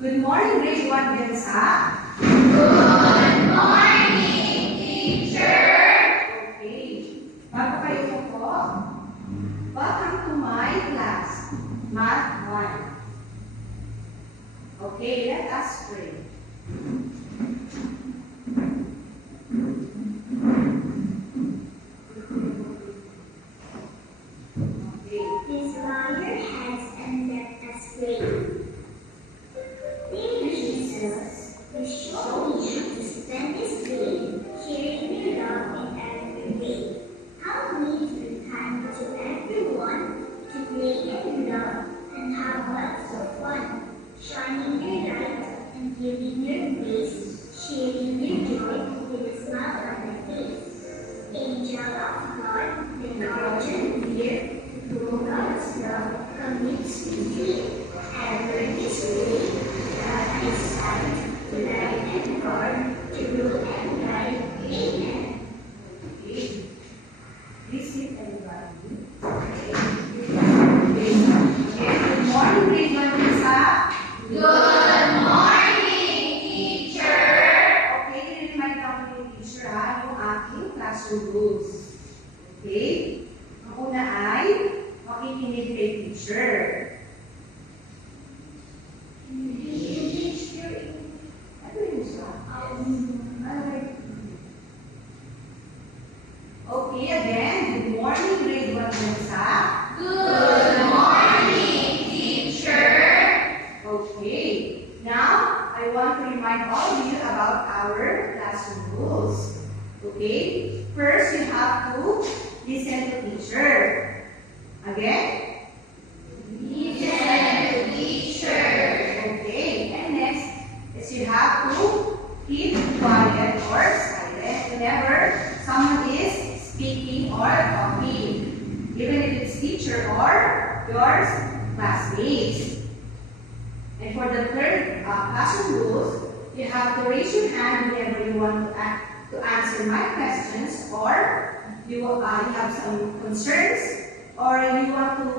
Good morning, grade 1 Bensa. Good morning, teacher. Okay. Bago kayo po, welcome to my class, Math 1. Okay, let us pray. Please bow your heads and let us pray. Dear Jesus, you show me how to spend this day sharing your love in every way. Help me to be kind to everyone, to play and love, and have lots of fun. Shining your light and giving your grace, sharing your joy with a smile on your face. Angel of God, the guardian dear, who God's love commits to thee. Ever this way, God is sight, to light and guard, to rule and guide. Amen. Okay. Please sit, everybody. Okay. Good morning, grade 1 Bensa. Good morning, teacher. Okay, i-remind lang ko yung teacher yung aking classroom rules. Okay? Ang una ay makikinig kay teacher. Ano yun siya? Okay, again, good morning, grade 1 Bensa. Good morning, teacher. Okay, now I want to remind all of you about our classroom rules. Okay, first you have to listen to teacher. Again, Listen to teacher. okay, and next is you have to keep quiet or silent whenever someone is speaking or talking, even if it's teacher or your classmates. And for the third classroom rules, you have to raise your hand whenever you want to answer my questions, or you have some concerns, or you want to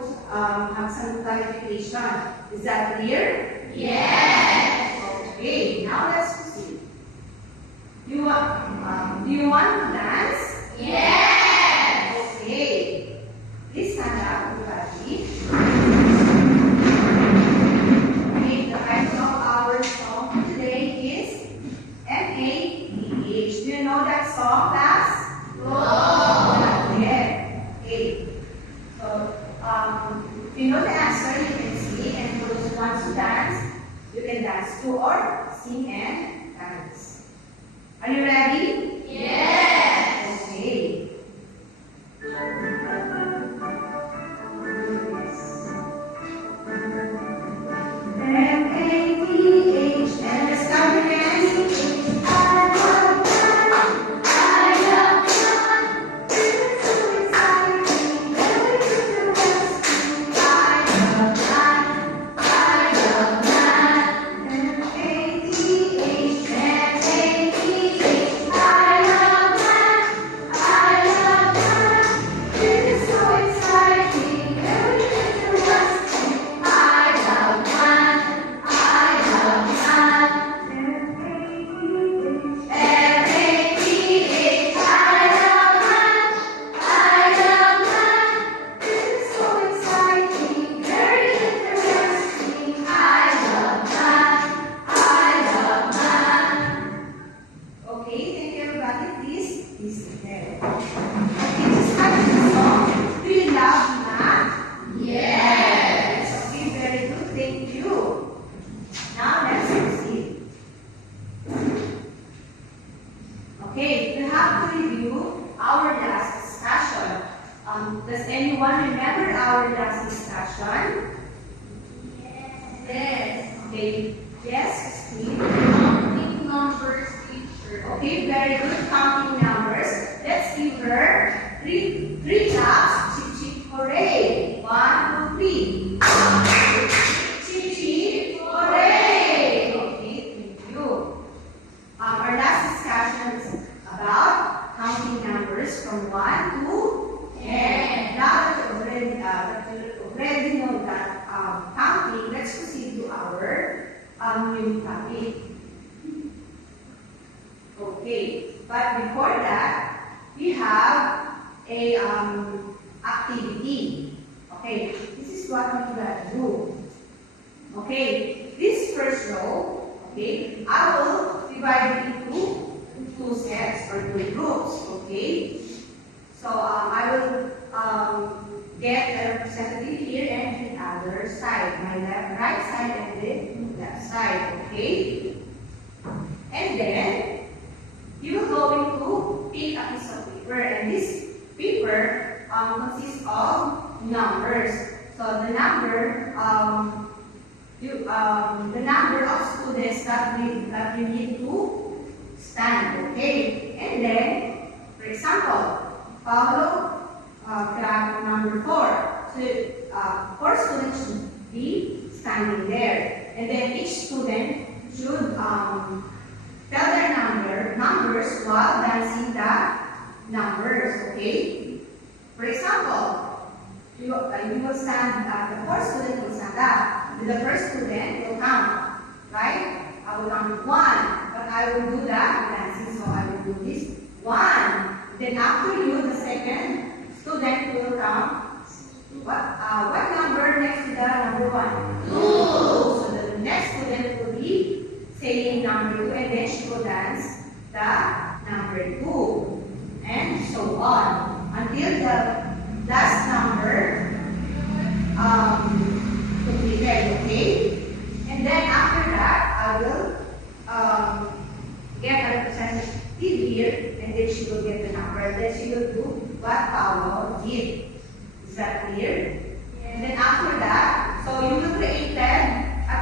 have some clarification. Is that clear? Yes. Okay, now let's proceed. Do you want to dance? Yes. Okay. Please stand up, everybody. Okay, the title of our song for today is M-A-T-H. Do you know that song, class? No. Yeah. Okay. So, if you know the answer, you can sing, and for those who want to dance, you can dance too, or sing and dance. Are you ready? Yes. Okay. M-A-T-H, and let's count again. Okay, thank you, everybody. Please listen there. Okay, just after the song, do you love math? Yes. Okay, very good. Thank you. Now let's proceed. Okay, we have to review our last discussion. Does anyone remember our last discussion? Yes. Okay. Yes, Christine. Counting numbers, teacher. Okay, very good. Counting numbers. Let's give her three claps. Chip chip hooray. 1, 2, 3. Chip chip hooray. Okay, thank you. Our last discussion is about counting numbers from 1 to 10. Now that you already know that counting, let's proceed to our new topic. Okay, but before that, we have a activity. Okay, this is what we gotta do. Okay, this first row, okay, I will divide it into two sets or two groups. Okay, so I will get a representative here and the other side, my right side and the left side. Okay, and then you will go into pick a piece of paper, and this paper consists of numbers. So the number the number of students that you need to stand. Okay, and then, for example, Paulo grab number 4. So 4 students should be standing there, and then each student should tell their numbers while dancing the numbers. Okay. For example, you will stand. The 4 student will stand up. The first student will count, right? I will count 1, but I will do that dancing, so I will do this 1. Then after you, the second student will count what number next to the number 1? 2. So the next student will be saying number 2, and then she will dance the number 2, and so on until the last number completed. Okay, and then after that I will get a representative here, and then she will get the number, and then she will do what Paulo did. Is that clear? And then after that, so you will create then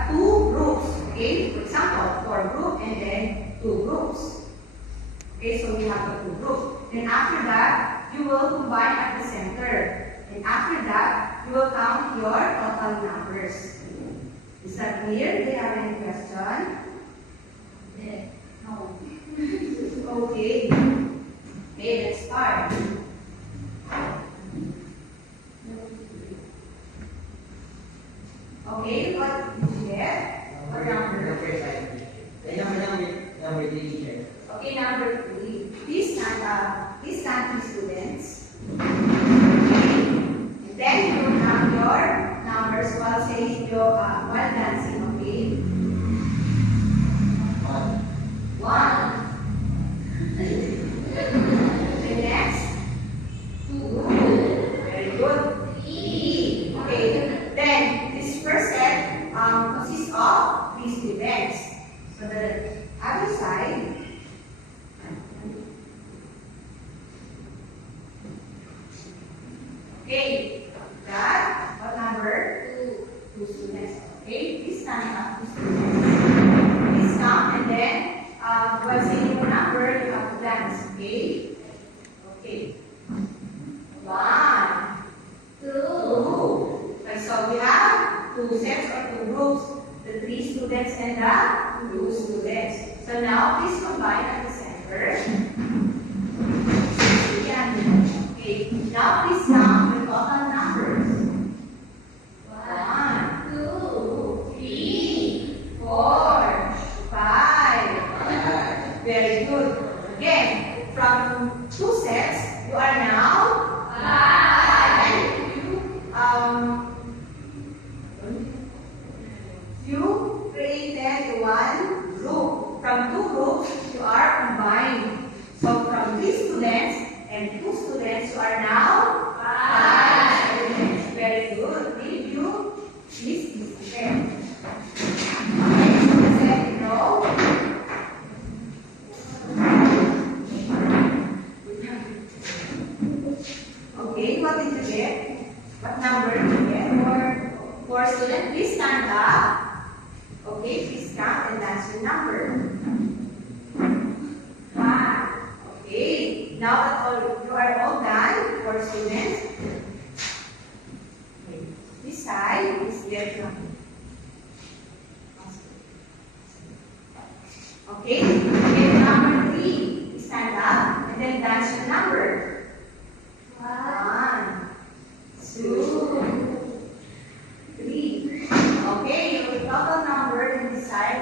2 groups. Okay, for example, 4 groups and then 2 groups. Okay, so we have the 2 groups. Then after that, you will combine at the center. And after that, you will count your total numbers. Is that clear? Do you have any question? No. Okay. Okay, let's start. Okay, what did you get? What number? Number 3, teacher. Okay, number 3. Please stand, students. And then you will count your numbers while saying while dancing. Okay. 1. The next 2. Very good. 3. Okay. Then this first set consists of 3 students. So the other side. Okay, that what number? 2 students. Okay, please stand up, 2 students. Please count, and then while saying your number, you have to dance. Okay. Okay. 1, 2. Okay, so we have 2 sets or 2 groups. The 3 students and the 2 students. So now please combine at the center. Okay, now please count the total numbers. 1, 2, 3, 4, 5. Very good. Again, from 2 sets, you are now 5. You created 1 group. From 2 groups, you are combined. So from 3 students and 2 students, you are now 5 students. Very good. Will you please disappear? Okay, the second row. Okay, what did you get? What number did you get? 4 students, please stand up. Okay, please count and dance your number. 1. Okay, now that you are all done, 4 students. Okay. This side is their number. Okay, get number 3. Stand up and then dance your number. 1, 2, 3. Okay, your total number in this side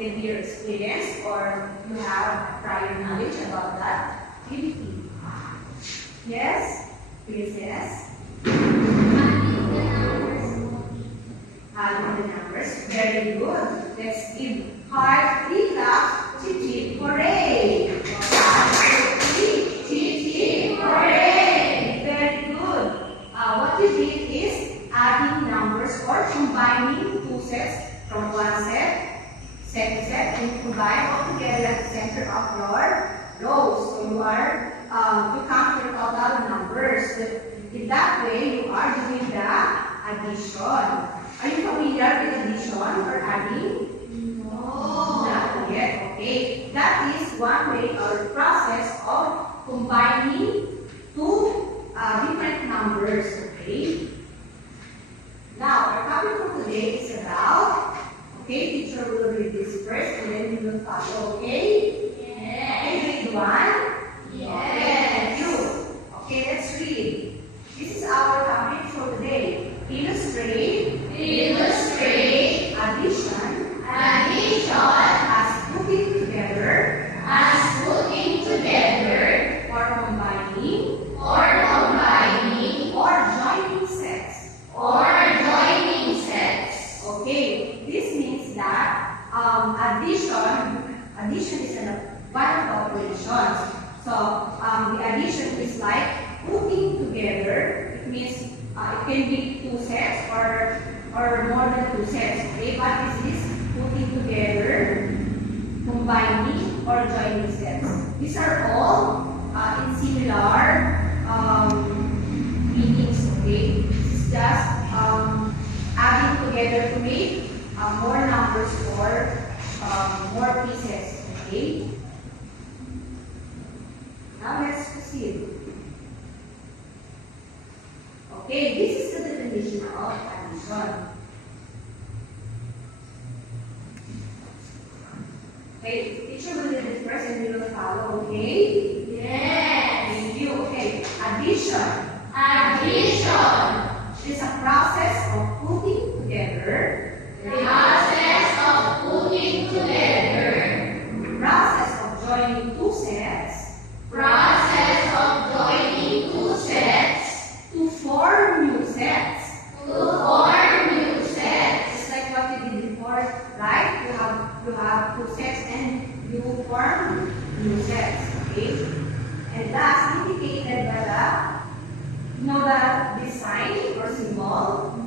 maybe your experience or you have prior knowledge about that activity. Yes? Princess? Adding the numbers. Very good. Let's give heart 3 claps. Chip chip hooray! 1, 2, 3. Chip chip hooray! Very good. What you did is adding numbers or combining two sets from one set, second set, and combine all together at the center of your rows. So you count your total numbers. In that way, you are doing the addition. Are you familiar with addition or adding? No. Not yet. Okay. That is one way or process of combining two different numbers. Okay. Now, our topic for today is about, okay, teacher will read this first and then we will follow, okay? Yes. Okay, read 1. Yes. Okay, 2. Okay, let's read. This is our topic for today. Illustrate. Illustrate. Addition. Addition. As putting together. As putting together. Or combining. Or combining. Or joining sets. Or joining sets. Okay, this means that addition is one of the operations. So the addition is like putting together. It means it can be two sets or more than two sets. Okay, but this is putting together, combining, or joining sets. These are all in similar meanings. Okay, this is just adding together to make more numbers or more pieces. Okay. Now let's proceed. Okay, this is the definition of addition. Okay, teacher will read it first and we will follow, okay? Yes. Thank you. Okay, addition. Addition. It is a process of putting together. Process of putting together. Process of joining two sets. Process of joining two sets. To form new sets. To form new sets. Just like what you did before, right? You have two sets and you form new sets. Okay? And that's indicated by the sign or symbol?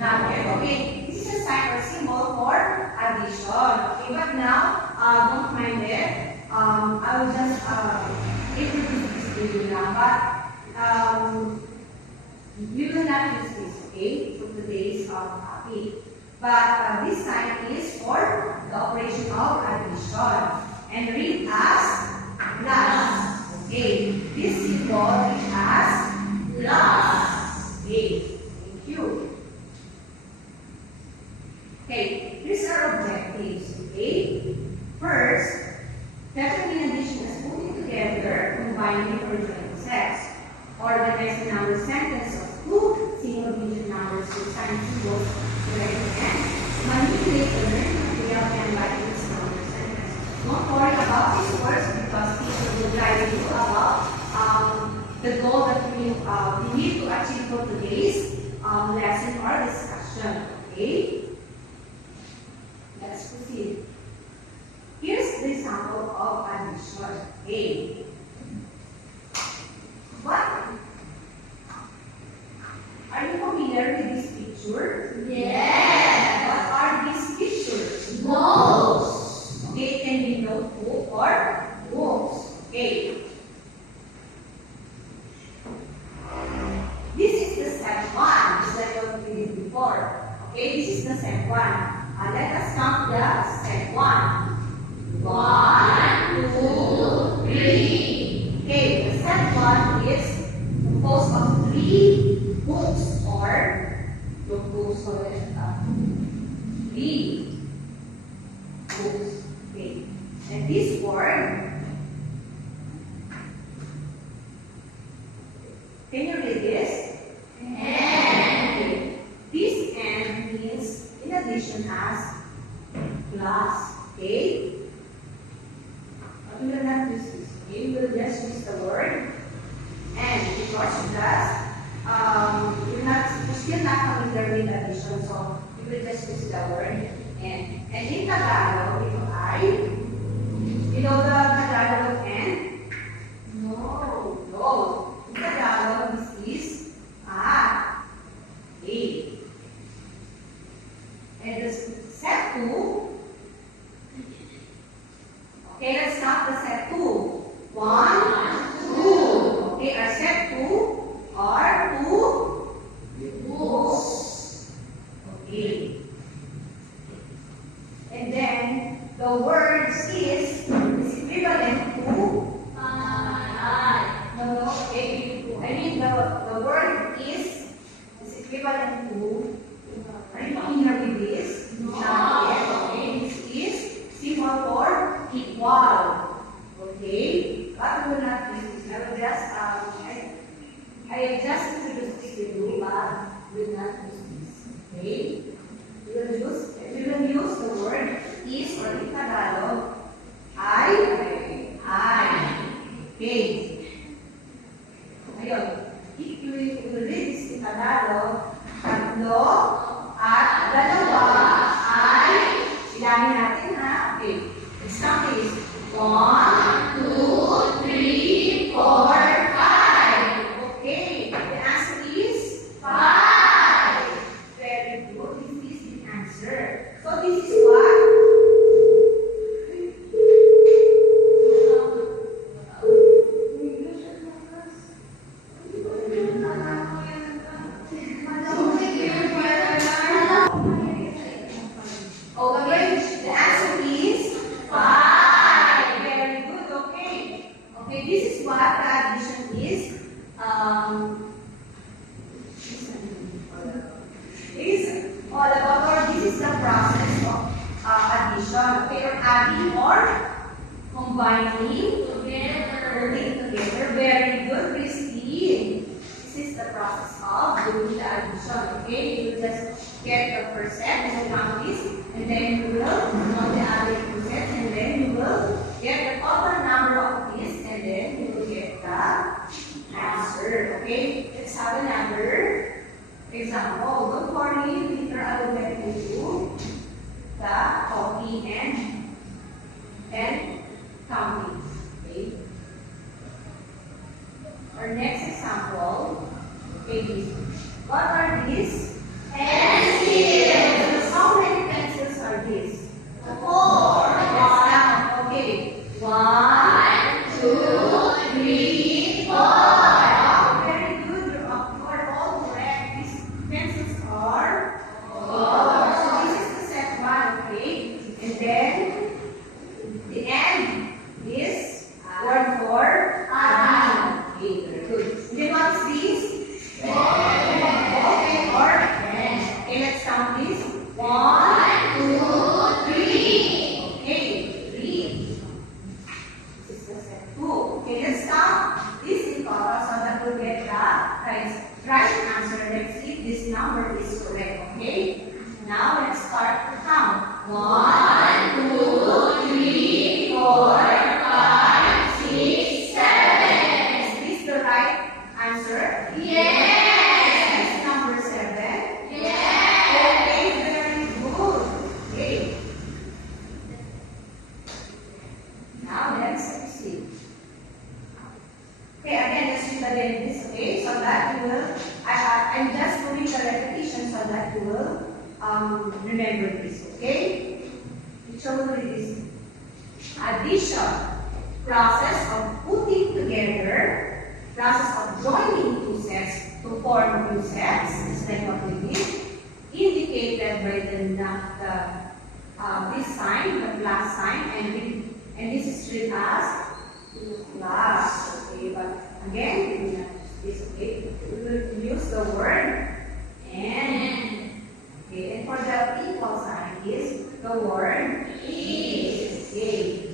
Not yet. Okay. This is a sign or symbol for addition. Okay, but now don't mind it. I will just introduce this to you now. But we will not use this, okay, for today's topic. But this sign is for the operation of addition. And read as plus. Okay. This symbol read as plus. Okay. Thank you. Okay. These are objectives. Okay. First, defining addition as putting together, combining, or joining sets. Organize the number sentence of two single-digit numbers with sign symbols to represent, manipulate the learning material, and write this number sentence. Don't worry about these words because teacher will guide you about the goal that we need to achieve for today's lesson or discussion. Okay? Let's proceed. Here's the example of addition. Okay. What? Are you familiar with this picture? Yes. What are these pictures? Notes. Okay, it can be notebook or books. Okay. This is the step 1, just like what we did before. Okay, this is the step 1. Let us count the step 1. 1, 2, 3. Okay, the step 1 is composed of 3 books or books or 3 books. Okay, and this word, can you read this? And. This and means in addition as plus. Okay. will just introduce this to you, but we will not use this. Okay? We will use the word is or in Tagalog. I. Okay. Ayun. If you will read this in Tagalog, tatlo at dalawa ay ilangin natin ha. Okay. Example is 1, 2, 3, 4, 5. Okay. The answer is 5. Very good. This is the answer. So this is what? Okay, the answer is 5. Very good. Okay. Okay, this is what the addition is. Is all about, or this is the process of addition. Okay, or adding or combining together. Very good, Christine. This is the process of doing the addition. Okay, you just get the first set and the count this, and then you will count the other two sets, and then you will get the total number of this, and then you will get the answer. Okay, let's have another example. Don't worry, later I will get into the copy and counting. Okay. Our next example, okay, what are these? Pencils. How many pencils are these? 4. Let's count. Okay. 1, 2, 3, 4. Oh, very good. You are all correct. These pencils are 4. So this is the set 1, okay? And then the end is word for add. Okay, very good. And then what is this? Okay, or pen. Okay, let's count this. 1, 2, 3. Okay, 3. This is the set 2. Okay, let's count this in total so that we'll get the right answer. Let's see if this number is correct. Okay? Now let's start to count. 1, 2, 3, 4, 5, 6, 7. Is this the right answer? Yes. Number 7. Yes. Okay, very good. Okay. Now let's see. Okay, again, let's read again this, okay, so that you will, I'm just doing the repetition so that you will remember this, okay? So we'll read this. Addition, process of putting together, process of joining two sets to form new sets, is like what we did, indicated by this sign, the plus sign, and this is written as plus, okay, but again, we will not use this, okay, we will use the word and, okay, and for the equal sign is the word is, okay.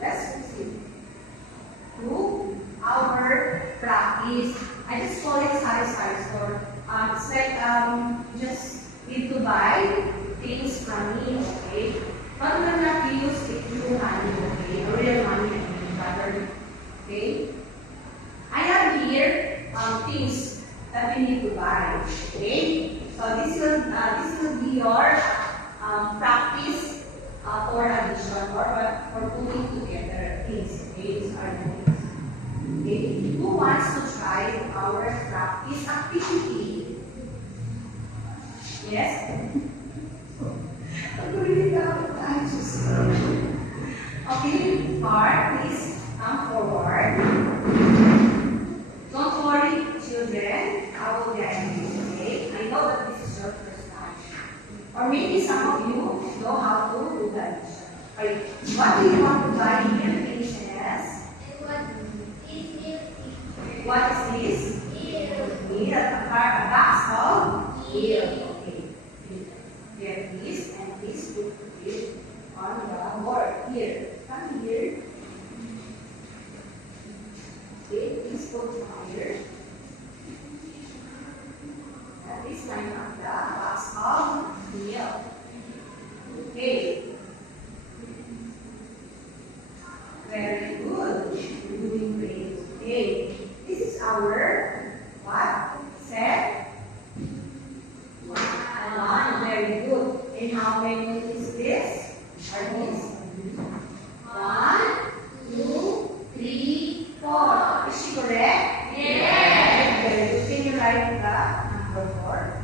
Let's proceed to our practice. I just call it size or it's like just need to buy things from me, okay? But we will not use real money, okay? Or real money, rather, okay? I have here things that we need to buy, okay? So this will be your practice for addition or for putting together things, okay? These are the things. Okay? Who wants to try our practice activity? Yes? I'm really anxious. Okay, Mark, please come forward. Don't worry, children. I will guide you, okay? I know that this is your first time. Or maybe some of you know how to do that. Right. What do you want to buy here, Princess? What is this? Eel. A box of eel. Okay. There is, and this will put it on the board. Here. Come here. our what? Set. One. Very good. And how many is this? Are these? 1, 2, 3, 4. Is she correct? Yes. Very good. Can you write the number 4?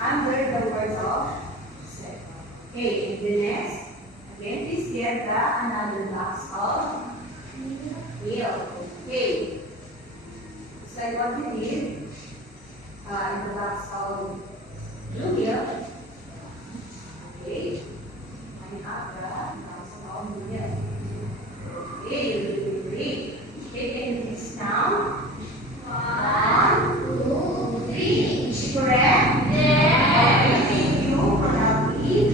Under the words of set. Okay, and the next. Again, please get another box of wheel. Okay. It's like what we did in the box of blue wheel. Okay. Line up the box of blue wheel. Okay, great. Okay, take this down. 1, 2, 3. Is she correct? Yes. Okay, thank you for helping.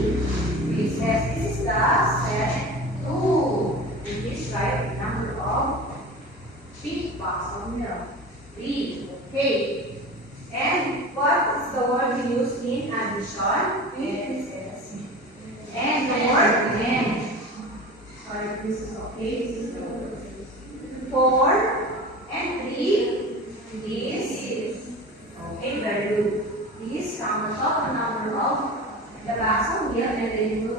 This is the set 2. And this right number of big box of milk. 3. Okay. And what is the word we use in addition? And the word and. Sorry, this is okay. This is the word. 4 and 3. This is okay. Very good. This count the total number of the box of milk, and then you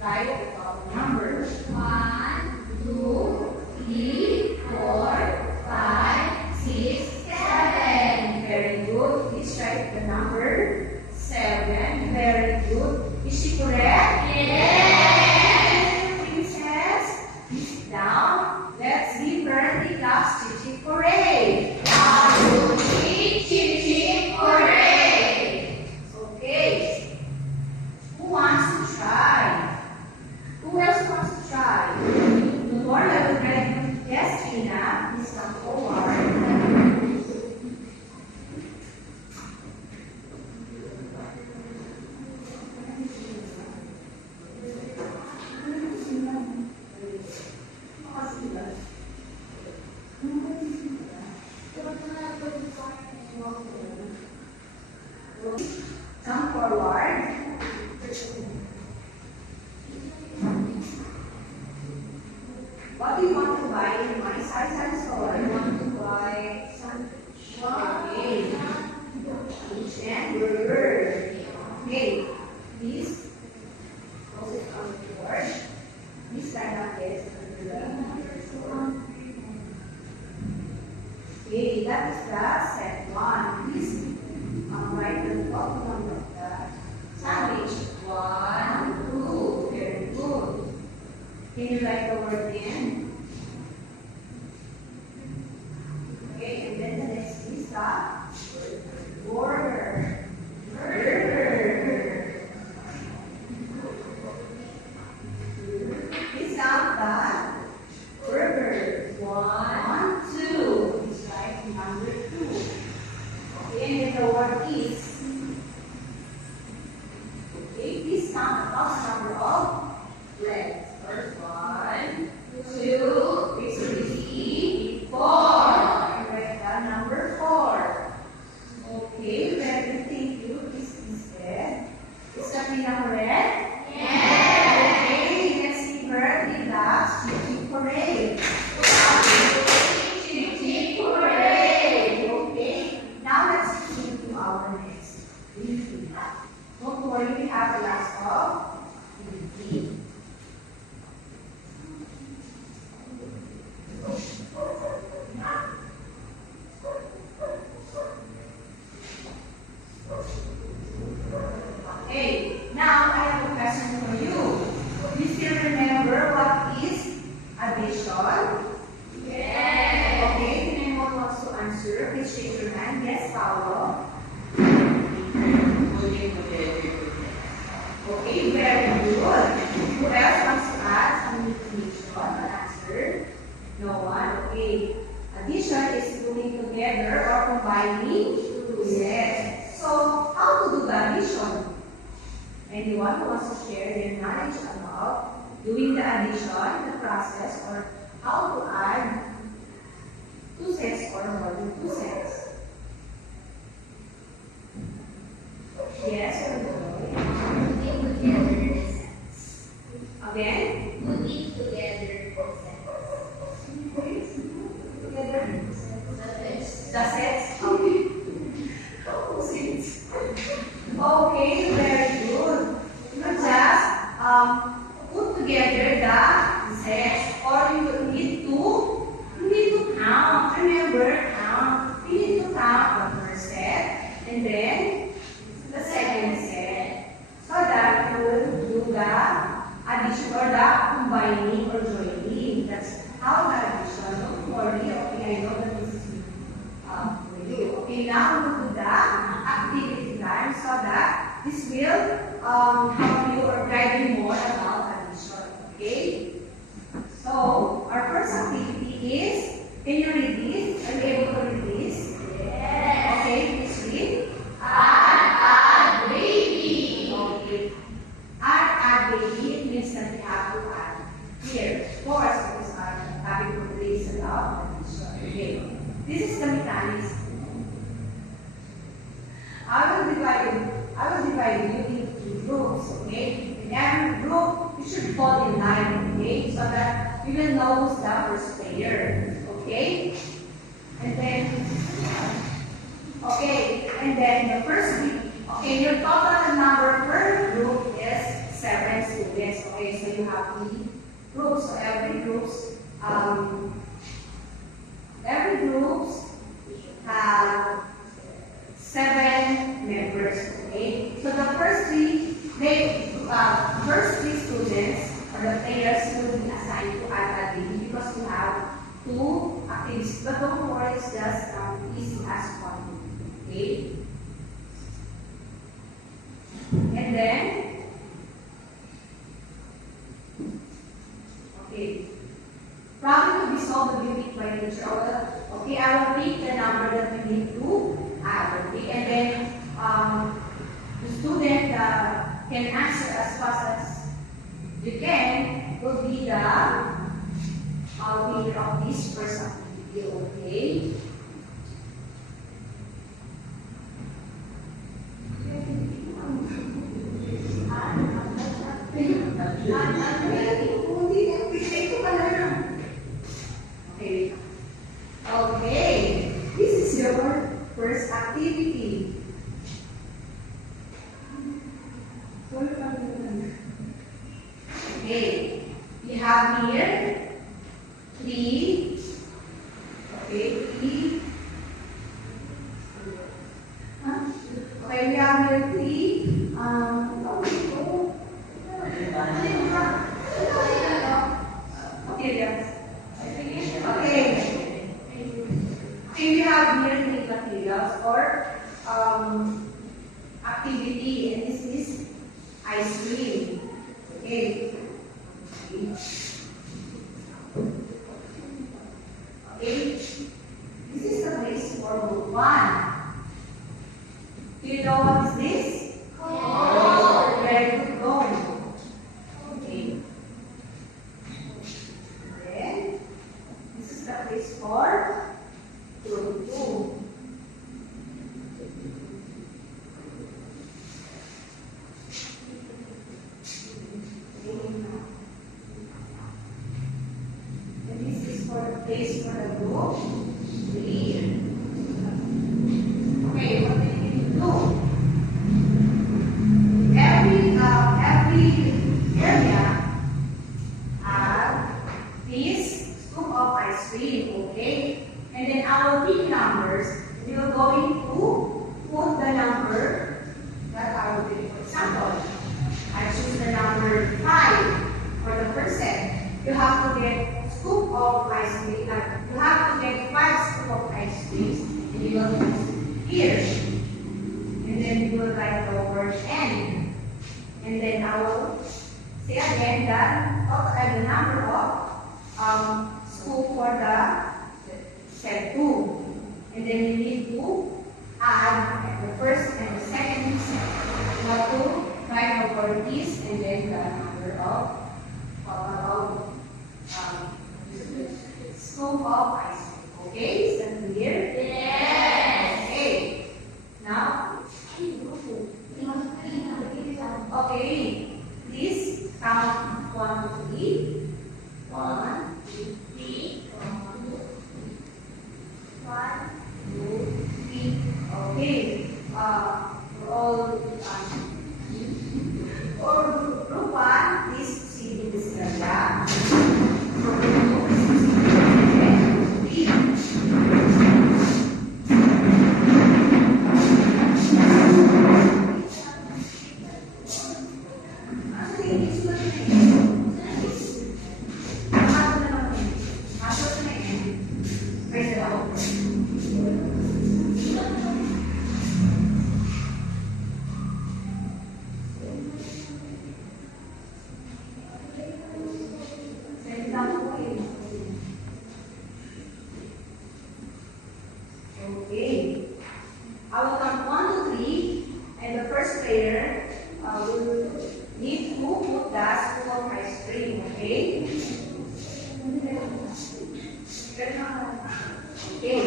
write the total numbers. 1, 2, 3, 4, 5, 6, 7. Very good. Please write the number 7. Very good. Is she correct? Yes. Princess, sit down. Let's give her the class Chichi Hooray. 1, 2, 3, Chichi Hooray. Okay. Who wants to try? Who else wants to try? Before I will ready. Yes, Gina, please come forward. Come forward. What do you want to buy in my size store? I want to buy sandwich. Okay. Sandwich and burger. Okay. Please close it on the board. Please stand up this under the okay, that is the set 1. Please write the total number of the sandwich. 1, 2. Very good. Can you write the word in? Okay, and then the next is the burger. Burger. Please count the burger. 1, 2. Please write number 2. Okay, and then the word is. Okay, please count the total number of bread. First 1, 2, 3, 4. Write down number 4. Okay, very thank you. This instead. Is Sabrina correct? Yes. Okay, let's give her the last Chichi Hooray. Chichi Hooray. Okay, now let's proceed to our next reading. Don't worry, we have the last of reading. Okay, now I have a question for you. Do you still remember what is addition? Yes. Okay, if anyone wants to answer, please raise your hand. Yes, Paolo. Okay, very good. Who else wants to add some information or answer? No one? Okay. Addition is putting together or combining. Yes. So, how to do the addition? Anyone who wants to share their knowledge about doing the addition, the process, or how to add 2 sets or more than 2 sets? Yes, or no? Putting together sets. Again? Putting together sets. put together the sets, or you need to count. Remember, count. You need to count the first set and then the second set, so that you will do the addition or the combining or joining. That's how the addition. Don't worry. Okay, I know that this is you. Okay, now we do the activity time, so that this will help you or guide you more about addition. Okay? So, our first activity is, can you read this? Are you able to read this? Yes. Okay, please read. Add baby. Okay. Add baby, it means that we have to add here. Of course, because our topic for today is about addition. Okay. This is the mechanics. I will divide you into groups, okay? In every group, you should fall in line, okay? So that you will know who's the first player, okay? And then the first week, okay, your total number per group is 7 students, okay? So you have 3 groups, so every groups have 7 members, okay? So the first 3 students or the players will be assigned to add activity because we have 2 activities. But don't worry, it's just easy as one, okay? And then, okay, problem to be solved will be picked by the teacher. Okay, I will pick the number that we need to add, okay? And then the student can answer as fast as you can will be the winner of this first activity, okay? Okay, this is your first activity. Okay, we have here 3. Okay, 3. Okay, we have here 3. Okay, yes. Okay. Okay, we have here 3 materials or activity, and this is ice cream. Okay. Okay. This is the place for group 1. Do you know what is this? Cone. Very good, cone. Okay. Then, this is the place for group 2. And this is for the place for the group 3. Okay, what do you need to do? Every area has this scoop of ice cream, okay? And then our big numbers, we are going to put the number that I will give. For example, I choose the number 5 for the first set. You have to get scoop of ice cream. You have to get 5 scoop of ice cream, and you will put here. And then you will write the word N. And then I will say again that the number of scoop for the set 2. And then you need to add the first and the second set. You have to write the word is and then the number of scoop of ice cream. Okay, is that clear? Yes. Okay. Now, okay, please count 1 to 3. 1, 2, 3. 1, 2, 3. Okay. We're all for group 1, Okay? Okay.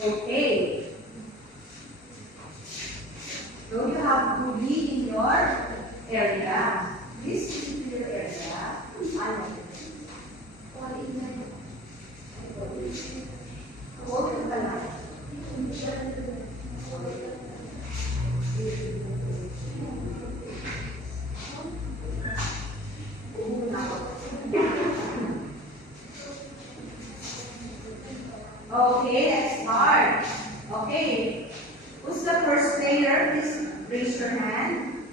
Okay. So you have to be in your area. This particular area, okay, let's start. Okay. Who's the first player? Please raise your hand.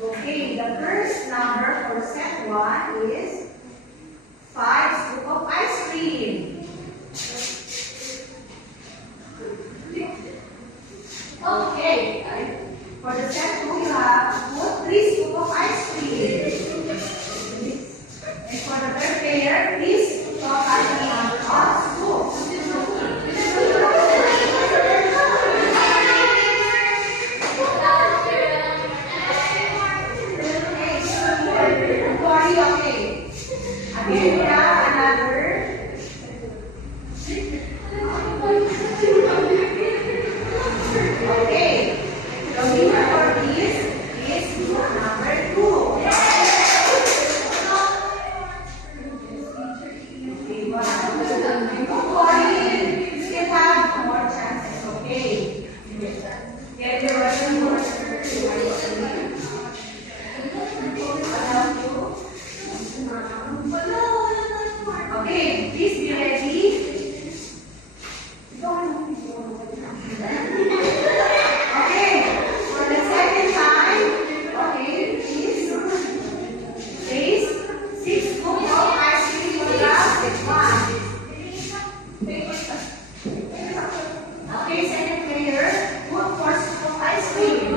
Okay, the first number for set 1 is 5 scoop of ice cream. Okay, for the set 2 you have to put 3 scoop of ice cream. And for the third player, please talk out the number of scoops. Okay. Again, we have another. Okay. The winner for this is number 2. Okay, you still have more chances. Okay. Get your Russian word. Okay, please be ready. Okay, for the second time, okay, please place 6 scoops of ice cream on the one. Okay, second player, put 4 scoops of ice cream.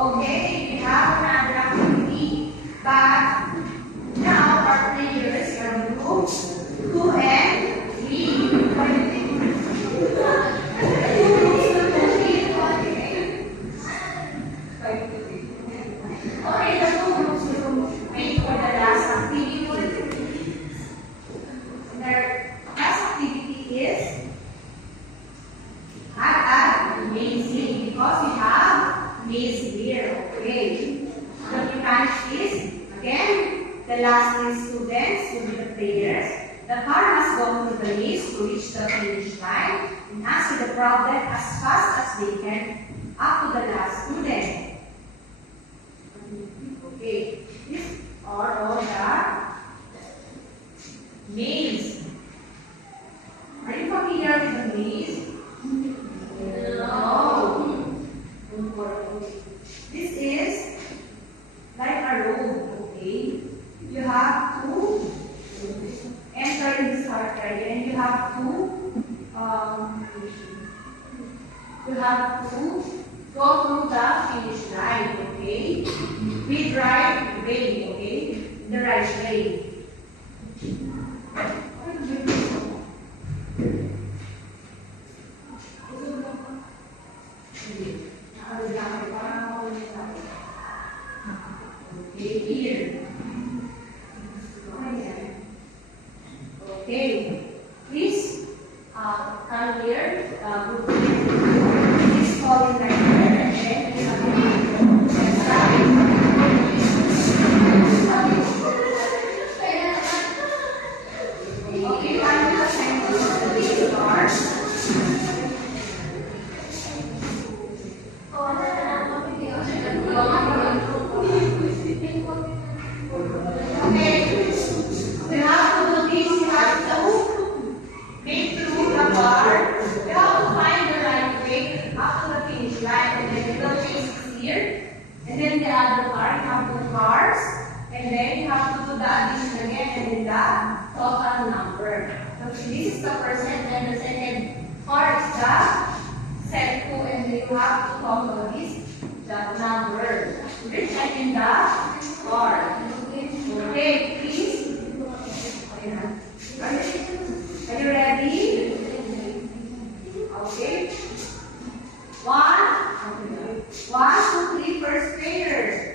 Okay, we have another activity, but now our players are group 2 and 3. Okay, the 2 groups will wait for the last activity. Their last activity is add amazing because we have maze here. Okay. The mechanics is again the last 3 students will be the players. The car must go through the maze to reach the finish line and answer the problem as fast as they can up to the last student. Okay, these are all the maze. Are you familiar with the maze? No. This is like a road, okay? You have to enter in this part area and you have to go through the finish line, okay? With right way, okay? The right way. the total number. So this is the percent, and the second part is the set 2, and then you have to total this the number. We're checking the part. Okay, please. Are you ready? Okay. 1, 2, 3, first player.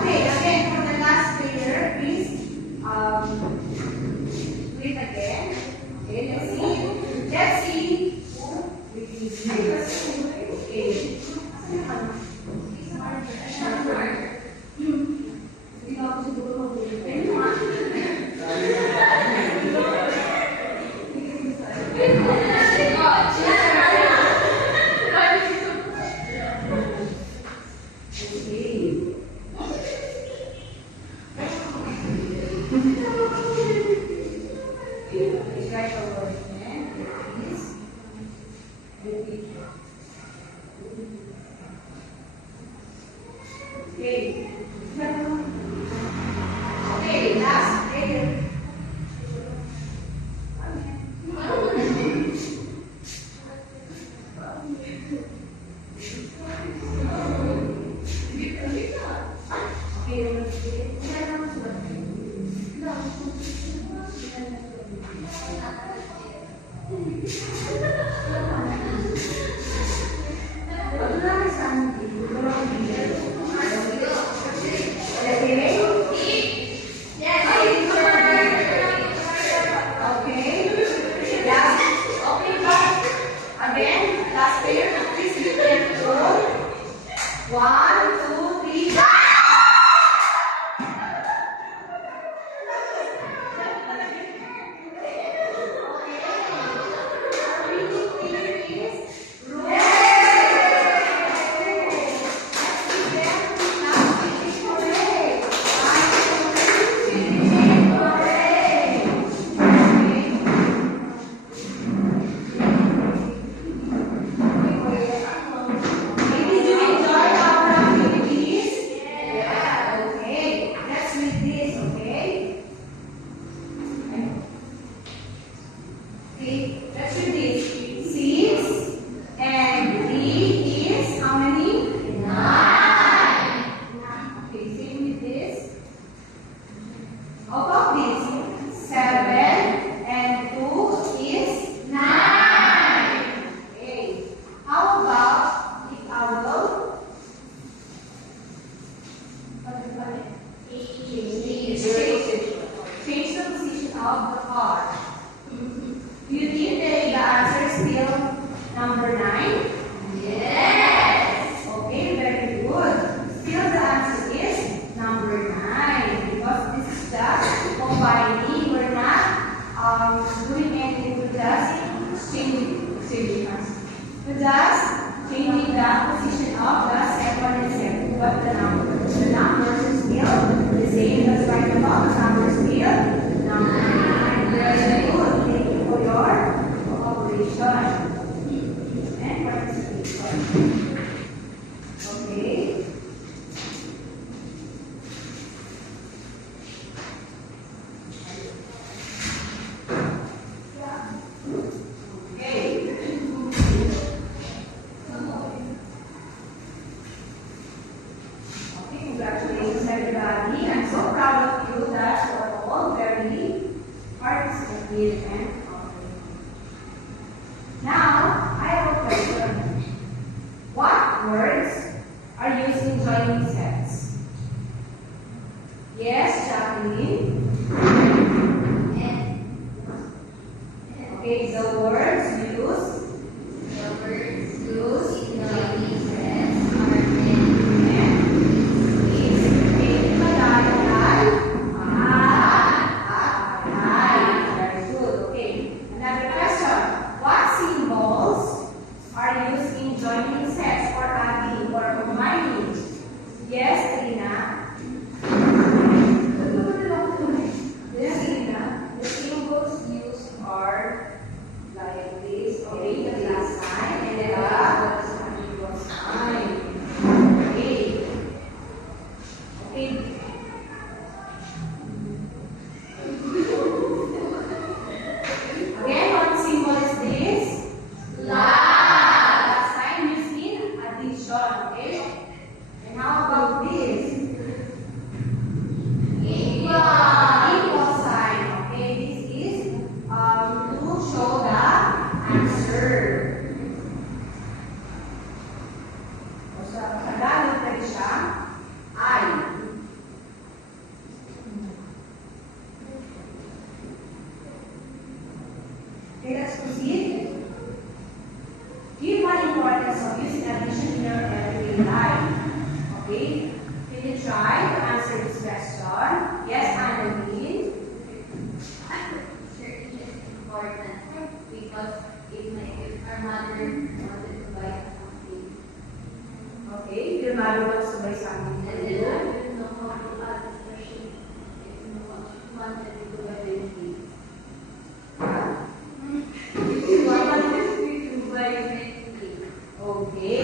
Okay, again, for the last player, please. Do it again. Okay, let's see. Let's see. Okay. Please write the word again, please. Repeat. Okay. Okay, last player. Again, last player, please be careful. 1, 2, 3. Let's do this. 6 and 3 is how many? 9. Okay, same with this. How about this? 7 and 2 is 9. Okay. How about if I will change the position of the card? Do you think that the answer is still number 9? Yes. Okay, very good. Still the answer is number 9 because this is just combining. We're not doing anything. We're just changing the position of the second and second. But the numbers are still the same. That's right about the numbers still number 9. Very good. Thank you for your cooperation and participation. Okay. Okay. Okay, congratulations everybody. I'm so proud of you that you are all very participative and cooperative. Now, I have a question. What words are used in joining sets? Yes, Jacqueline? Okay, the words used in joining sets are very good. Okay. Another question. What symbols are used in joining sets or adding or combining? Yes, Trina. Feed. Again, what symbol is this? Last time you seen addition, okay? And how about this? Equal sign, okay? This is to show the answer. O sa Tagalog pwede siya, I. Okay, let's proceed. Give one importance of using addition in your everyday life. Okay? Can you try to answer this question? Yes, Annalyn. Sure, it is important because if our mother wanted to buy something, Okay, your mother wants to buy something for and then you. I don't know how to add, especially if you wanted to buy anything. If you wanted to buy anything, Okay,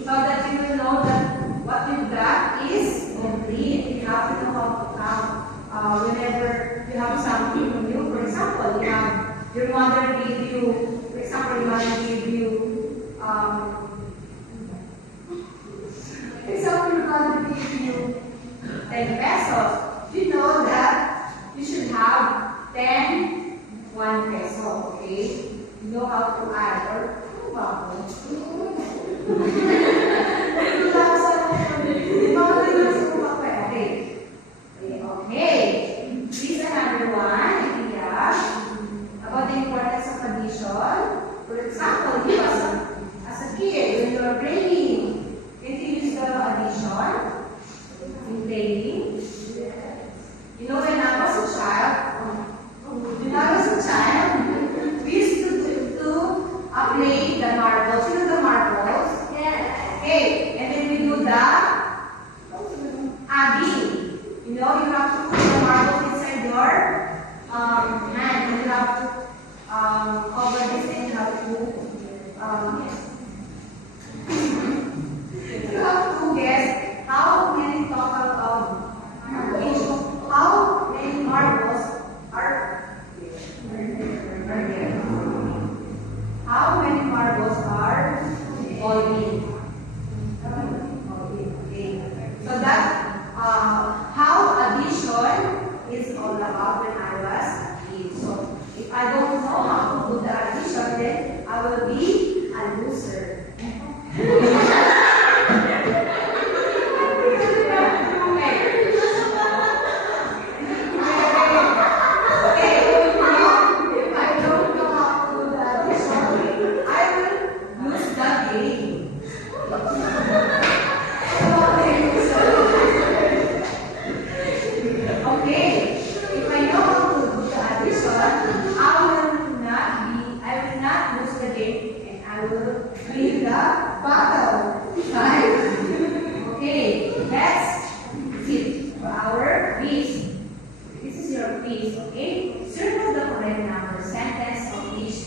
so that you will know that what you've got is complete. You have to know how to count. Whenever you have something from you, for example, you have your mother gave you, for example, your mother gave you, for example, your mother gave you 10 pesos. You know that you should have 10 1 peso, okay? You know how to add or Okay. This another one idea about the importance of addition. For example, you as a kid, when you're playing, can you use the addition in playing? You know, when I was a child, we used to play the marbles. You know the marbles? yes. Okay, and then we do the adding. You know, you have to put the marbles inside your hand. And you have to cover this and you have to you have to guess how many total of how many marbles are there. How many marbles are falling? Okay. So that's how addition is all about when I was a kid. So if I don't know how to do the addition, then I will be a loser. If I don't know how to do the addition, I will lose the game. Okay, if I know how to do the addition, I will not lose the game and I will win the battle. Right? Okay, let's sit for our quiz. This is your quiz, okay? Circle the correct number, sentence of each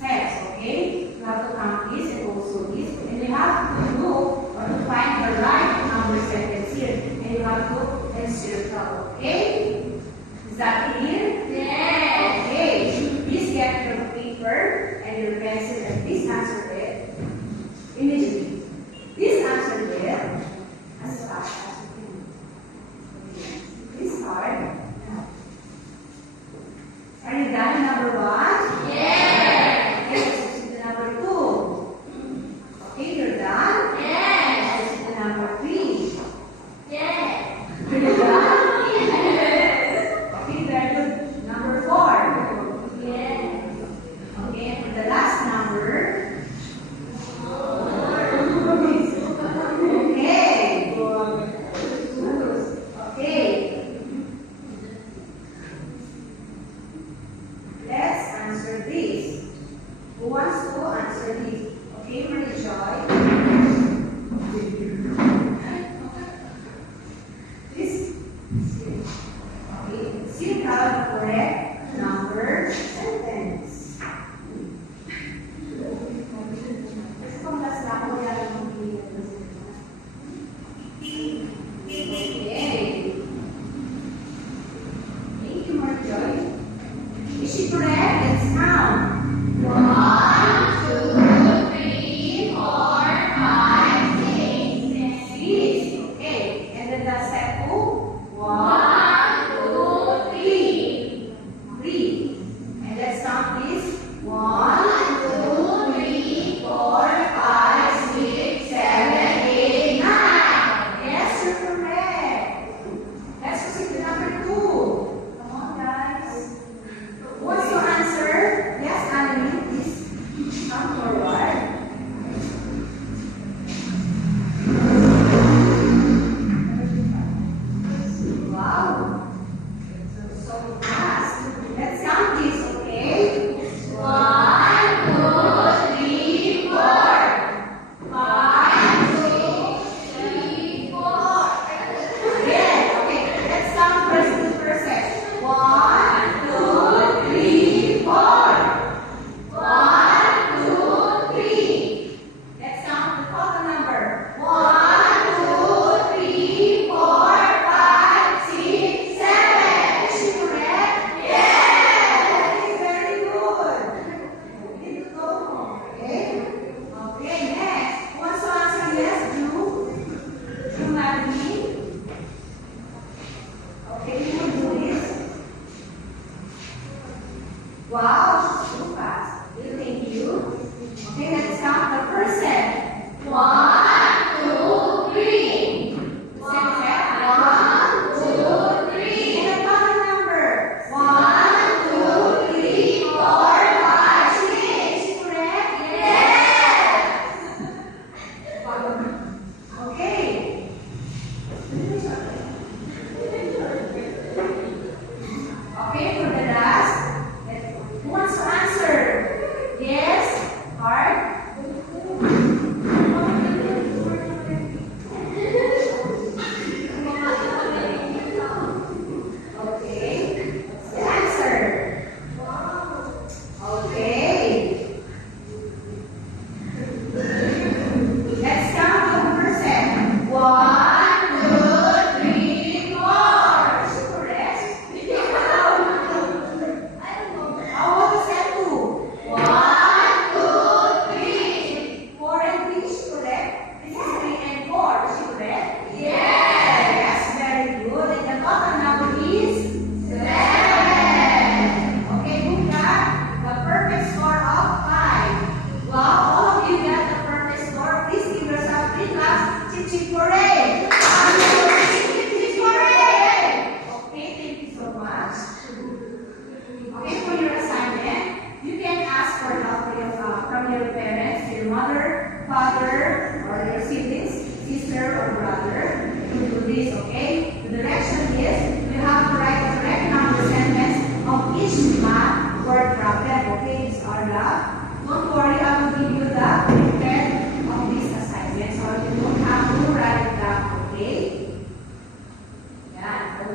text, okay? You have to count this and also this, and you have to look or to find the right number sentence here, and you have to encircle, okay? Is that clear? Yes. Okay. Please get your paper and your pencil and please answer it immediately. Please answer it as fast as you can. Please start. Are you done with number 1? Yes. Yes. This is the number 2. Okay, you're done? Yes. This is the number 3. Yes. You're done? Okay, very good. Number 4. Yes. Okay, and for the last number. Okay. Okay. Let's answer this. Who wants to answer this? Okay, Marie Joy. Please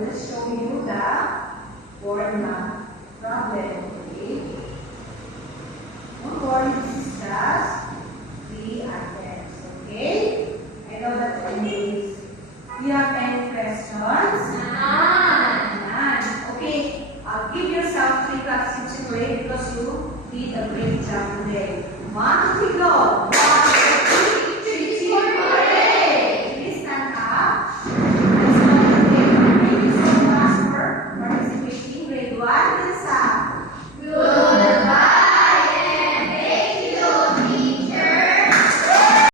will just show you the formula problem. Okay? Don't worry, this is just 3 items. Okay? I know that anyways. Do you have any questions? None. Okay. Give yourself 3 claps each break because you did a great job today. 1, 2, 3, go.